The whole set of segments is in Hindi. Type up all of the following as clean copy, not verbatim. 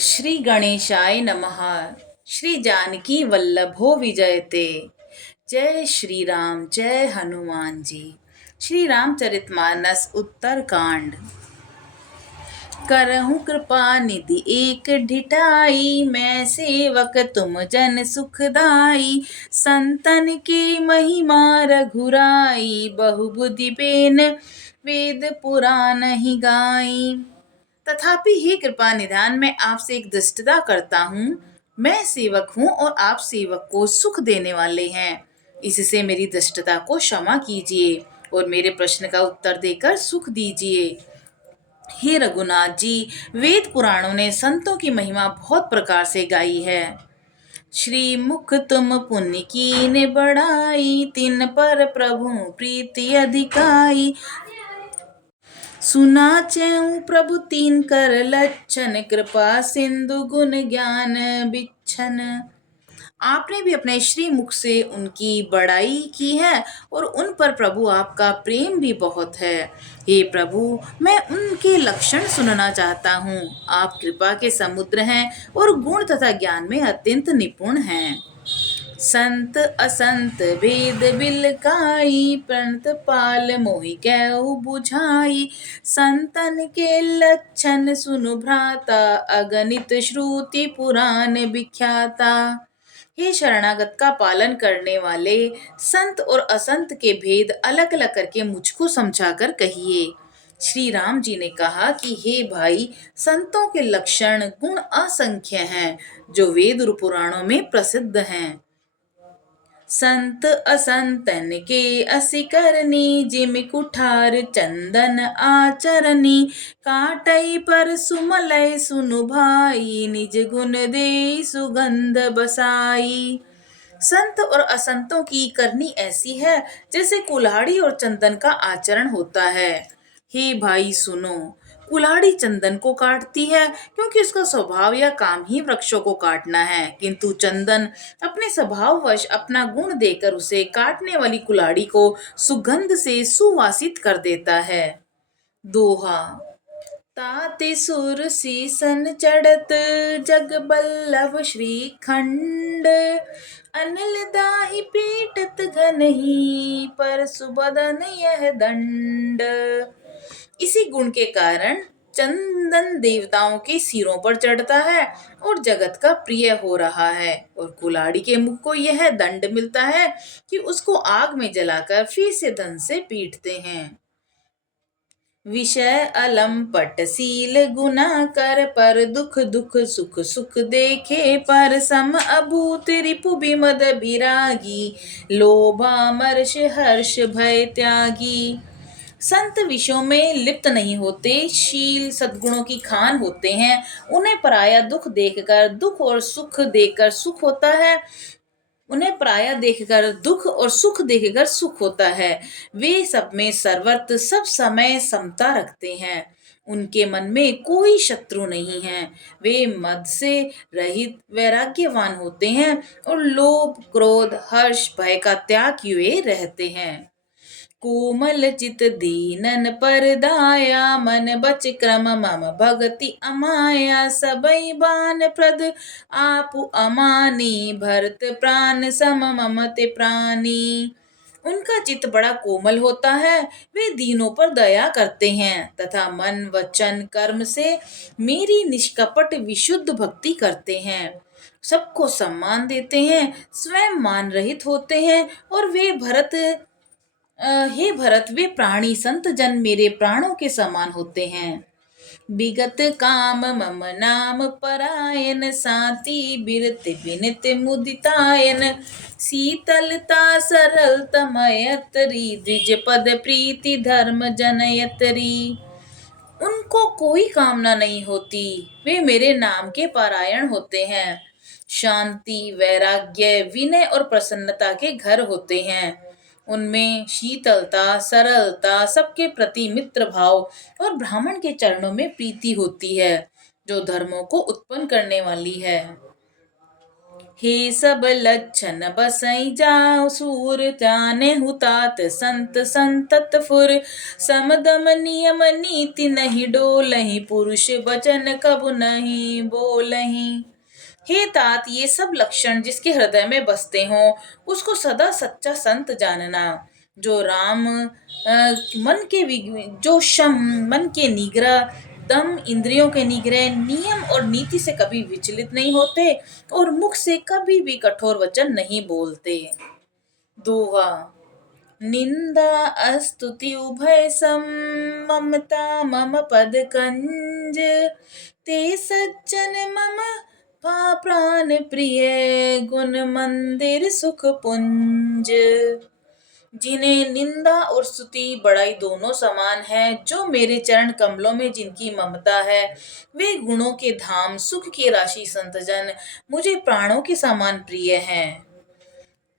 श्री गणेशाय नमः। श्री जानकी वल्लभो विजयते। जय श्री राम, जय हनुमान जी। श्री रामचरितमानस उत्तरकांड। करहूँ कृपा निधि एक ढिठाई, मैं सेवक तुम जन सुखदाई। संतन के महिमा रघुराई, बहुबुद्धि बेन वेद पुराण ही गाई। तथापि हे कृपा निधान, मैं आपसे एक दृष्टता करता हूँ। मैं सेवक हूँ और आप सेवक को सुख देने वाले हैं। इससे मेरी दृष्टता को क्षमा कीजिए और मेरे प्रश्न का उत्तर देकर सुख दीजिए। हे रघुनाथ जी, वेद पुराणों ने संतों की महिमा बहुत प्रकार से गाई है। श्री मुख तुम पुण्य कीन बढ़ाई, तिन पर प्रभु प्रीति अधिकाई। सुना चेऊ प्रभु तीन कर लच्छन, कृपा सिंधु गुण ज्ञान बिच्छन। आपने भी अपने श्री मुख से उनकी बड़ाई की है और उन पर प्रभु आपका प्रेम भी बहुत है। हे प्रभु, मैं उनके लक्षण सुनना चाहता हूँ। आप कृपा के समुद्र हैं और गुण तथा ज्ञान में अत्यंत निपुण हैं। संत असंत भेद बिलकाई, प्रणत पाल मोहि कैउ बुझाई। संतन के लक्षण सुनु भ्राता, अगणित श्रुति पुराण विख्याता। हे शरणागत का पालन करने वाले, संत और असंत के भेद अलग अलग करके मुझको समझाकर कहिए। श्री राम जी ने कहा कि हे भाई, संतों के लक्षण गुण असंख्य हैं जो वेद और पुराणों में प्रसिद्ध हैं। संत असंतन के असि करनी, जिम कुठार चंदन आचरनी। काटई पर सुमलय सुनु भाई, निज गुण दे सुगंध बसाई। संत और असंतों की करनी ऐसी है जैसे कुल्हाड़ी और चंदन का आचरण होता है। हे भाई सुनो, कुल्हाड़ी चंदन को काटती है क्योंकि उसका स्वभाव या काम ही वृक्षों को काटना है, किंतु चंदन अपने स्वभाववश अपना गुण देकर उसे काटने वाली कुल्हाड़ी को सुगंध से सुवासित कर देता है। दोहा। ताते सुर सीसन चढ़त, जग बल्लभ श्रीखंड। अनिल दाहि पीटत घनही, पर सुबदन यह दंड। इसी गुण के कारण चंदन देवताओं के सिरों पर चढ़ता है और जगत का प्रिय हो रहा है, और कुल्हाड़ी के मुख को यह दंड मिलता है कि उसको आग में जलाकर फिर से धन से पीटते हैं। विषय अलंपट सील गुना कर, पर दुख दुख सुख सुख देखे पर। सम अभूत रिपु बिमद बिरागी, लोभा मर्ष हर्ष भय त्यागी। संत विषयों में लिप्त नहीं होते, शील सद्गुणों की खान होते हैं। उन्हें पराया दुख देखकर दुख और सुख देखकर सुख होता है। उन्हें पराया देखकर दुख और सुख देखकर सुख होता है। वे सब में सर्वत्र सब समय समता रखते हैं। उनके मन में कोई शत्रु नहीं है। वे मद से रहित वैराग्यवान होते हैं और लोभ क्रोध हर्ष भय का त्याग किए रहते हैं। कोमल चित दीनन पर दाया, मन बच क्रम मम भगति अमाया। सबई बान प्रद आपु अमानी, भरत प्राण सम मम ते प्राणी। उनका चित्त बड़ा कोमल होता है। वे दीनों पर दया करते हैं तथा मन वचन कर्म से मेरी निष्कपट विशुद्ध भक्ति करते हैं। सबको सम्मान देते हैं, स्वयं मान रहित होते हैं, और हे भरत, वे प्राणी संत जन मेरे प्राणों के समान होते हैं। विगत काम मम नाम परायन, साति बिरत बिनित मुदितायन। शीतलता सरलतमयतरी, द्विज पद प्रीति धर्म जनयतरी। उनको कोई कामना नहीं होती, वे मेरे नाम के पारायण होते हैं। शांति वैराग्य विनय और प्रसन्नता के घर होते हैं। उनमें शीतलता सरलता सबके प्रति मित्र भाव और ब्राह्मण के चरणों में प्रीति होती है, जो धर्मों को उत्पन्न करने वाली है। हे सब लक्षण बसई जाओ सूर, जाने हुतात संत संतत फुर, समदम नियम नीति नहीं डोलही, पुरुष वचन कबु नहीं बोलही। हे तात, ये सब लक्षण जिसके हृदय में बसते हों, उसको सदा सच्चा संत जानना। जो राम मन के जो शम मन के निग्रह, दम इंद्रियों के निग्रह, नियम और नीति से कभी विचलित नहीं होते और मुख से कभी भी कठोर वचन नहीं बोलते। दोहा। निंदा स्तुति उभय सम, ममता मम पद कंज, ते सज्जन मम प्राण प्रिय, गुण मंदिर सुख पुंज। जिन्हें निंदा और स्तुति बड़ाई दोनों समान है, जो मेरे चरण कमलों में जिनकी ममता है, वे गुणों के धाम, सुख की राशि संतजन मुझे प्राणों के समान प्रिय हैं।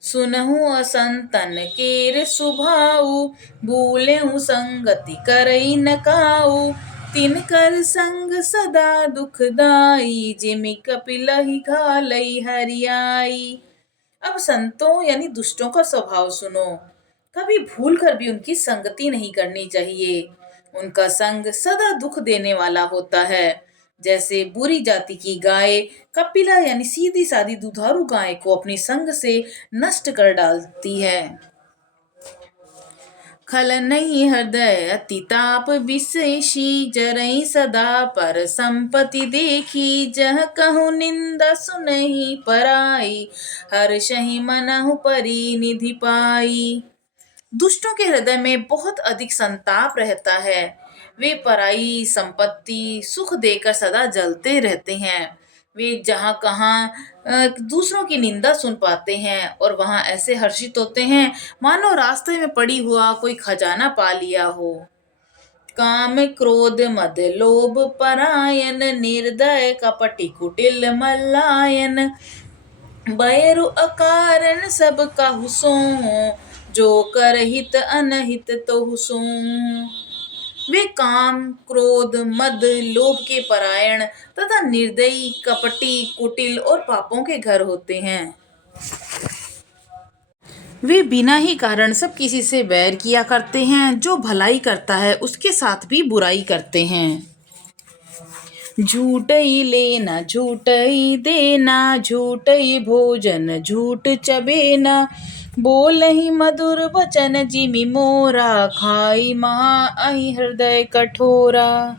सुनहु असंतन केर सुभाऊ, भूलेहु संगति करई न काऊ, तिनकर संग सदा दुखदाई, जिमि कपिलहि घालई हरियाई। अब संतों यानी दुष्टों का स्वभाव सुनो। कभी भूल कर भी उनकी संगति नहीं करनी चाहिए। उनका संग सदा दुख देने वाला होता है। जैसे बुरी जाति की गाय कपिला यानी सीधी सादी दुधारू गाय को अपने संग से नष्ट कर डालती है। खल नहीं हृदय अति ताप विशेषी, जरई सदा पर संपत्ति देखी, जह कहूँ निंदा सुनहि पराई, हर्षहि मनहु परी निधि पाई। दुष्टों के हृदय में बहुत अधिक संताप रहता है। वे पराई संपत्ति सुख देकर सदा जलते रहते हैं। वे जहाँ कहाँ दूसरों की निंदा सुन पाते हैं और वहां ऐसे हर्षित होते हैं मानो रास्ते में पड़ी हुआ कोई खजाना पा लिया हो। काम क्रोध मद लोभ परायन, निर्दय कपटी कुटिल मल्लायन, बैरु अकारण सब काहू सों, जो कर हित अनहित तोहु सों। वे काम क्रोध मद लोभ के परायण तथा निर्दयी कपटी कुटिल और पापों के घर होते हैं। वे बिना ही कारण सब किसी से बैर किया करते हैं। जो भलाई करता है उसके साथ भी बुराई करते हैं। झूठई लेना झूठई देना, झूठई भोजन झूठ चबेना, बोलहि मधुर वचन जिमि मोरा, खाई महा अहि हृदय कठोरा।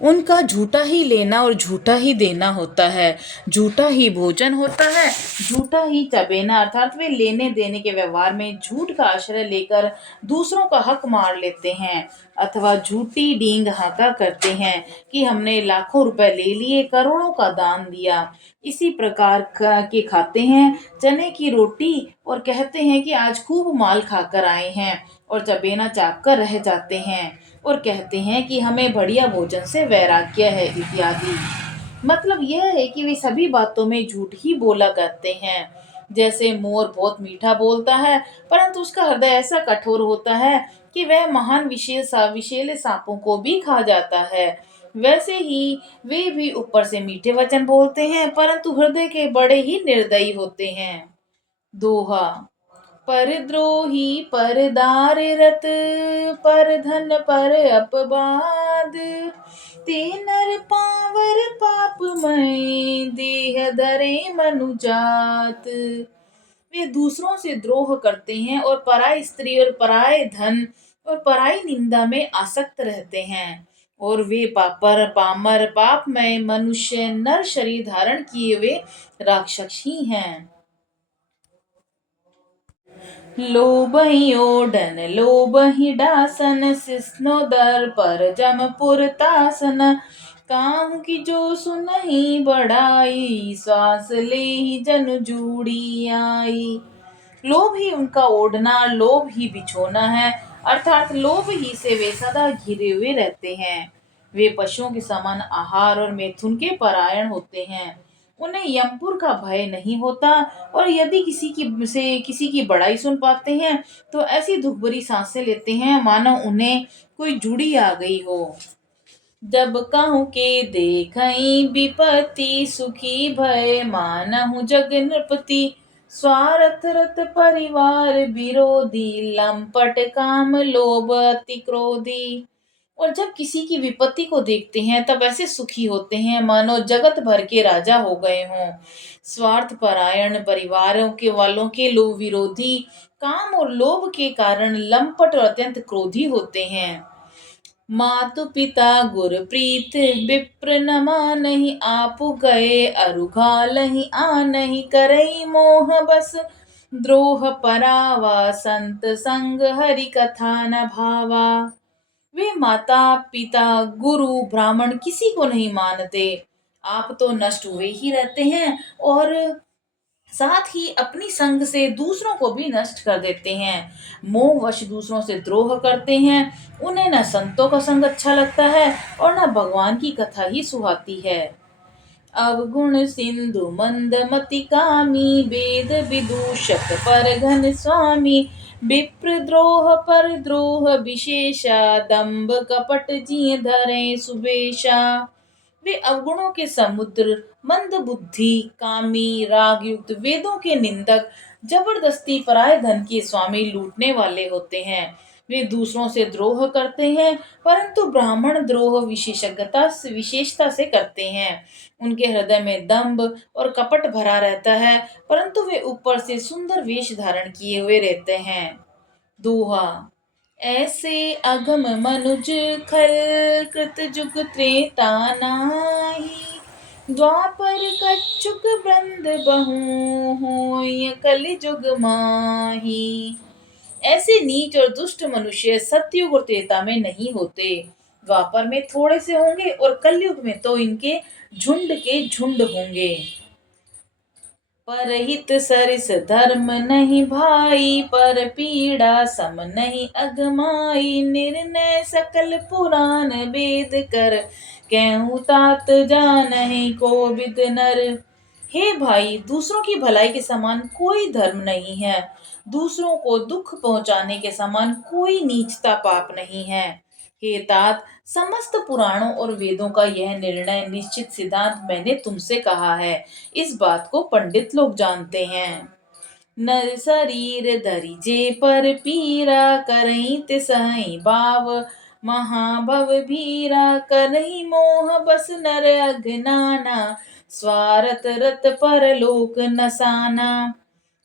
उनका झूठा ही लेना और झूठा ही देना होता है, झूठा ही भोजन होता है, झूठा ही चबेना अर्थात वे लेने देने के व्यवहार में झूठ का आश्रय लेकर दूसरों का हक मार लेते हैं अथवा झूठी डींग हाका करते हैं कि हमने लाखों रुपए ले लिए, करोड़ों का दान दिया। इसी प्रकार के खाते हैं चने की रोटी और कहते हैं कि आज खूब माल खाकर आए हैं, और चबेना चाप कर रह जाते हैं और कहते हैं कि हमें बढ़िया भोजन से वैराग्य है इत्यादि। मतलब यह है कि वे सभी बातों में झूठ ही बोला करते हैं। जैसे मोर बहुत मीठा बोलता है परंतु उसका हृदय ऐसा कठोर होता है कि वह महान विषैले सांपों को भी खा जाता है, वैसे ही वे भी ऊपर से मीठे वचन बोलते हैं परंतु हृदय के बड़े ही निर्दयी होते हैं। दोहा। परद्रोही परदार रत, पर धन पर अपवाद, ते नर पावर पापमय, देह धरे मनुजात। वे दूसरों से द्रोह करते हैं और पराई स्त्री और पराये धन और पराई निंदा में आसक्त रहते हैं, और वे पामर पापमय मनुष्य नर शरीर धारण किए वे राक्षस ही हैं। लोभहि ओढ़न लोभहि डासन, सिस्नो दर पर जमपुर तासन, काहू की जो सुनहि बढ़ाई, श्वास लेहि जनु जूड़ी आई। लोभ ही उनका ओढ़ना, लोभ ही बिछोना है, अर्थात लोभ ही से वे सदा घिरे हुए रहते हैं। वे पशुओं के समान आहार और मैथुन के परायण होते हैं। उन्हें यमपुर का भय नहीं होता, और यदि किसी की बड़ाई सुन पाते हैं तो ऐसी दुख भरी सांसें लेते हैं मानो उन्हें कोई जुड़ी आ गई हो। जब कहूँ के देखई विपत्ति सुखी भय मानहु जग नृपति स्वार्थ रत परिवार विरोधी लंपट काम लोभ अति क्रोधी। और जब किसी की विपत्ति को देखते हैं तब ऐसे सुखी होते हैं मानो जगत भर के राजा हो गए हों। स्वार्थ परायण परिवारों के वालों के लोग विरोधी काम और लोभ के कारण लंपट और अत्यंत क्रोधी होते हैं। मातु पिता गुर प्रीत विप्र न मानहि आपु गए अरुघालहि आनहि करई मोह बस द्रोह परावा संत संग हरि कथा न भावा। वे माता पिता गुरु ब्राह्मण किसी को नहीं मानते। आप तो नष्ट हुए ही रहते हैं और साथ ही अपनी संग से दूसरों को भी नष्ट कर देते हैं। मोहवश दूसरों से द्रोह करते हैं। उन्हें न संतों का संग अच्छा लगता है और न भगवान की कथा ही सुहाती है। अवगुण सिंधु मंद मति कामी वेद विदूषक पर घन स्वामी विप्र द्रोह पर द्रोह विशेषा दंभ कपट जिय धरे सुबेशा। वे अवगुणों के समुद्र मंद बुद्धि कामी राग युक्त वेदों के निंदक जबरदस्ती पराये धन के स्वामी लूटने वाले होते हैं। वे दूसरों से द्रोह करते हैं परंतु ब्राह्मण द्रोह विशेषता से करते हैं। उनके हृदय में दंभ और कपट भरा रहता है परंतु वे ऊपर से सुंदर वेश धारण किए हुए रहते हैं। दोहा। ऐसे अगम मनुज खल कृत जुग त्रेता नाही द्वापर कच्छुक वृंद बहु होय कलि जुग माही। ऐसे नीच और दुष्ट मनुष्य सतयुग और त्रेता में नहीं होते। द्वापर में थोड़े से होंगे और कलयुग में तो इनके झुंड के झुंड होंगे। परहित सरिस धर्म नहीं भाई पर पीड़ा सम नहीं अगमाई निर्णय सकल पुराण वेद कर कहूँ तात जानहि को विद नर। हे भाई दूसरों की भलाई के समान कोई धर्म नहीं है। दूसरों को दुख पहुंचाने के समान कोई नीचता पाप नहीं है। हे तात समस्त पुराणों और वेदों का यह निर्णय निश्चित सिद्धांत मैंने तुमसे कहा है। इस बात को पंडित लोग जानते हैं। नर शरीर धरि जे पर पीरा करई तिसहि भाव महाभव भीरा करई मोह बस नर अज्ञाना स्वार्थ रत परलोक नसाना।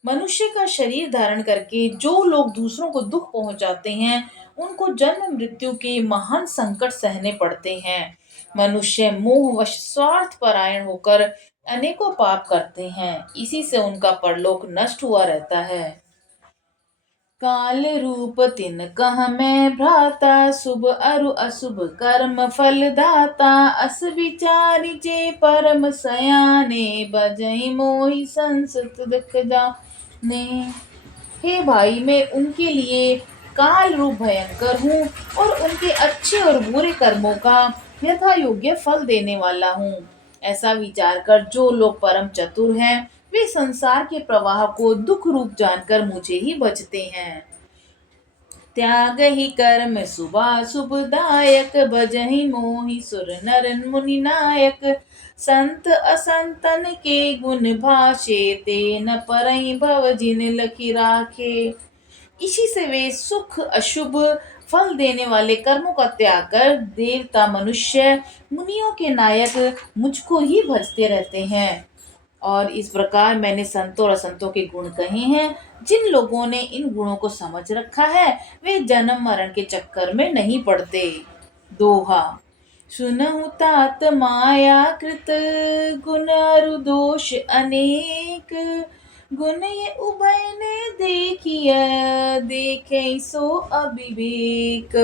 मनुष्य का शरीर धारण करके जो लोग दूसरों को दुख पहुंचाते हैं उनको जन्म मृत्यु के महान संकट सहने पड़ते हैं। मनुष्य मोहवश स्वार्थ परायण होकर अनेकों पाप करते हैं इसी से उनका परलोक नष्ट हुआ रहता है। काल रूप तिन कह मैं भ्राता शुभ अरु अशुभ कर्म फल दाता अस विचारि जे परम सयाने बजई मोहि संसत दिख जाने। हे भाई मैं उनके लिए काल रूप भयंकर हूँ और उनके अच्छे और बुरे कर्मों का यथा योग्य फल देने वाला हूँ। ऐसा विचार कर जो लोग परम चतुर हैं वे संसार के प्रवाह को दुख रूप जानकर मुझे ही बचते हैं। त्याग ही कर्म शुभदायक भजहि मोहि सुर नर मुनि नायक संत असंतन के गुण भाषे ते न परहि भव जिन लखि राखे। इसी से वे सुख अशुभ फल देने वाले कर्मों का त्याग कर देवता मनुष्य मुनियों के नायक मुझको ही भजते रहते हैं। और इस प्रकार मैंने संतों और असंतों के गुण कहे हैं। जिन लोगों ने इन गुणों को समझ रखा है वे जन्म मरण के चक्कर में नहीं पड़ते। दोहा। सुनहु तात माया कृत गुण अरु दोष अनेक गुण ये उभय ने देखिय देखे सो अविवेक।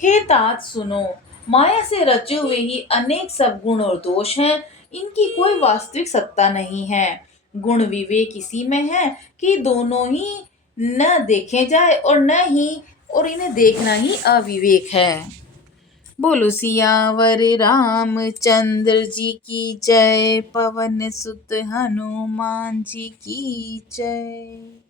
हे तात सुनो माया से रचे हुए ही अनेक सब गुण और दोष हैं। इनकी कोई वास्तविक सत्ता नहीं है। गुण विवेक इसी में है कि दोनों ही न देखे जाए और इन्हें देखना ही अविवेक है। बोलो सियावर रामचंद्र जी की जय। पवन सुत हनुमान जी की जय।